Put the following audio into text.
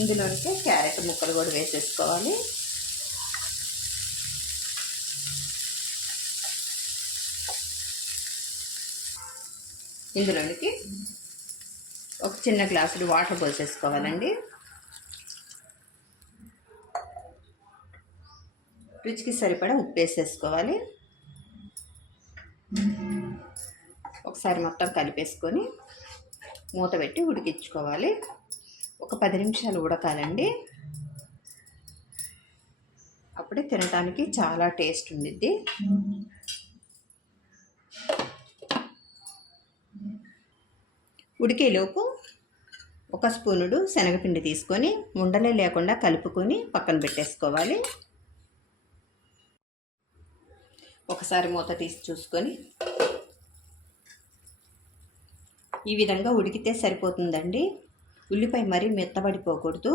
ఇందులోనికి carrot ముక్కలు కూడా వేసేసుకోవాలి. ఇందులోనికి ఒక చిన్న గ్లాసుడు వాటర్ పోసేసుకోవాలండి. రుచికి సరిపడా ఉప్పు వేసేసుకోవాలి. ఒకసారి మొత్తం కలిపేసుకొని మూత పెట్టి ఉడికించుకోవాలి. ఒక 10 నిమిషాలు ఉడకాలండి. అప్పుడే తినడానికి చాలా టేస్ట్ ఉండిద్ది. ఉడికేలోపు ఒక స్పూనుడు శనగపిండి తీసుకొని ఉండలే లేకుండా కలుపుకొని పక్కన పెట్టేసుకోవాలి. ఒకసారి మూత తీసి చూసుకొని ఈ విధంగా ఉడికితే సరిపోతుందండి. ఉల్లిపాయ మరీ మెత్తబడిపోకూడదు.